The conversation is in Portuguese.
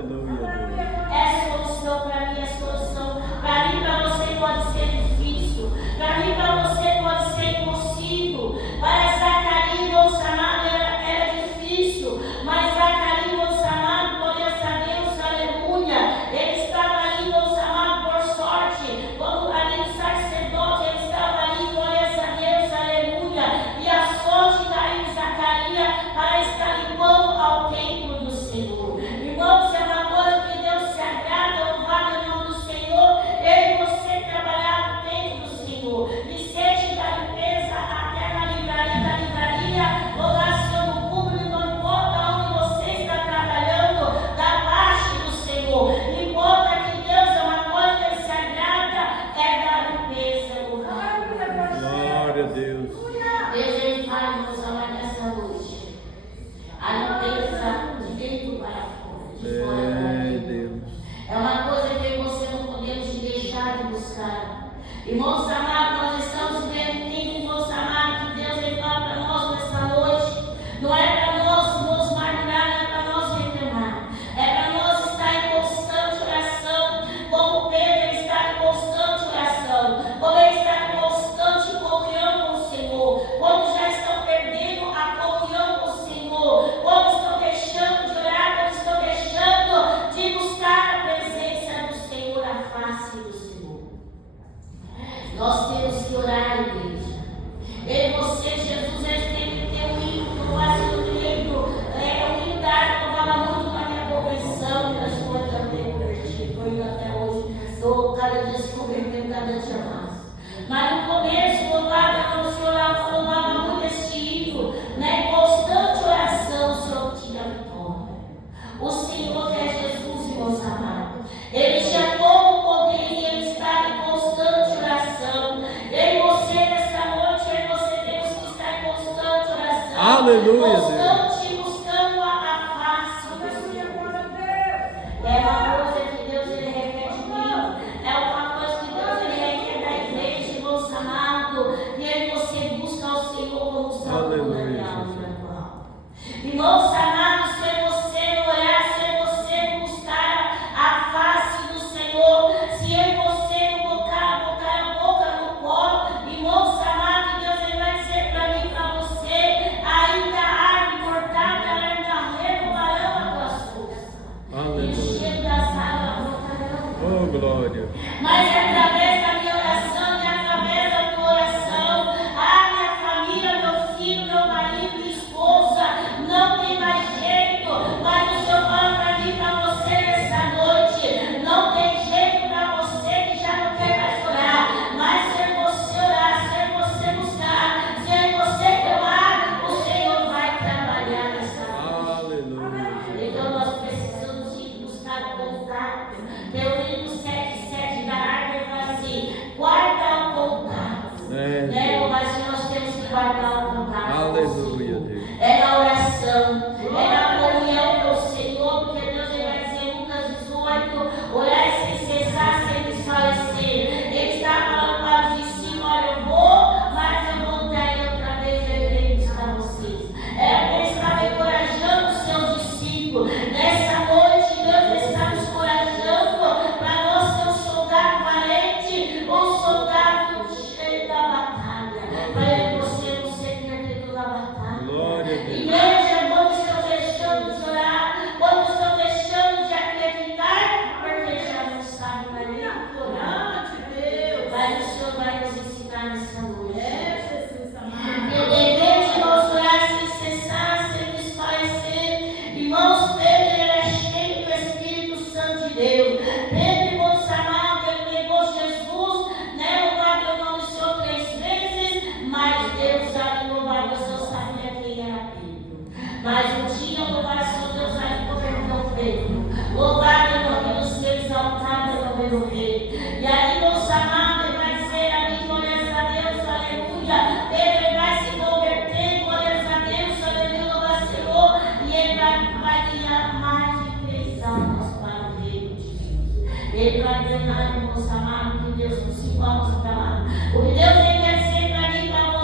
É solução para mim, é solução. Para mim, para você pode ser difícil. Para mim, para você pode ser impossível. Para Zacarias, nosso amado, era difícil. Mas Zacarias, nosso amado, glória a Deus, aleluia. Ele estava ali, nosso amado, por sorte. Quando ali o sacerdote, ele estava ali, glória a Deus, aleluia. E a sorte caiu em Zacarias para estar limpando ao templo do Senhor. Irmãos, é uma coisa que Deus se agrada, louvado em nome do Senhor. Eu e você trabalhar no templo do Senhor. Vicente da limpeza até na livraria, locação no público, não importa onde você está trabalhando, da parte do Senhor. Não importa que Deus é uma coisa que Ele se agrada, é da limpeza, louvado. Glória a Deus. Deus, Ele vai nos amar nessa noite. A limpeza de dentro para fora, de fora para dentro. Deus. É uma coisa que você não podemos deixar de buscar. Irmãos amados, nós estamos vivendo um tempo, irmãos amados, que Deus ele fala para nós nessa noite. Não é para nós nos marcar, não é para nós reclamar. É para nós estar em constante oração, como Pedro está em constante oração, como ele está em constante comunhão com o Senhor, quando já estão perdendo a comunhão com o Senhor, quando estão deixando de orar, quando estão deixando de buscar a presença do Senhor, a face do Senhor. Nós temos que orar, igreja. Eu e você, Jesus, eles têm que ter um hino, que eu faço no direito, um hino da arte, eu falo muito na minha conversão, que as coisas também estou indo até hoje, estou cada dia se convertendo cada dia mais. Mas no começo, louvado, quando o Senhor louvava muito este hino, né? Constante oração, o Senhor tinha vitória. O Senhor, que é Jesus, irmãos amados, Ele tinha todo o poder e Ele estava em constante oração. Eu e você, nessa noite, eu e você temos que estar em constante oração. Aleluia, Constante buscando a face do Senhor. É uma coisa que Deus ele requer de mim. É uma coisa que Deus ele requer da igreja, irmãos amados. E eu e você busca ao Senhor como Salvador da minha alma. Irmãos amados, se você não orar, se você não buscar a face do Senhor, se eu e você não botar a boca no pó, irmãos amados, Deus ele vai dizer para mim e para você, ainda a árvore cortada, ainda renovarão a tua força. E o cheiro das águas brotarão. Oh, glória. Mas é através da minha oração, e através da tua oração, a minha família, meu filho, meu marido, minha esposa, não tem mais jeito. Mas o Senhor fala para mim, para você nessa noite, não tem jeito para você que já não quer mais orar. Mas se você orar, se você buscar, se você clamar, o Senhor vai trabalhar nessa noite. Aleluia. Então nós precisamos ir buscar o contato. Teoria do 7:7 da árvore fala assim: guarda o contato. Né? Mas nós temos que guardar o contato. Aleluia, Deus. É na oração, é na comunhão com o Senhor, porque Deus ele vai dizer em Lucas 18: orar sem cessar, sem desfalecer. Ele está falando para os discípulos: olha, eu vou, mas eu voltarei outra vez, eu irei buscar vocês. Ele estava encorajando os seus discípulos. Nessa noite, Deus está nos encorajando para nós ser um soldado valente, um soldado cheio da batalha, para você não ser perdido na batalha. Glória a Deus. Igreja, quando estão deixando de orar, quando estão deixando de acreditar, porque já não sabem mais nem orar. Mas o Senhor vai nos ensinar nessa noite. Eu devemos nós orar sem cessar, sem desfalecer. Irmãos, Pedro era cheio do Espírito Santo de Deus. Pedro, irmãos amados, ele negou Jesus, né? Louvado é o nome do Senhor 3 vezes, mas Deus já louvado, eu só sabia quem era Pedro. Mas um dia, louvado o Senhor, Deus já converteu Pedro. Louvado é o nome do Senhor, exaltado é o nome do Rei.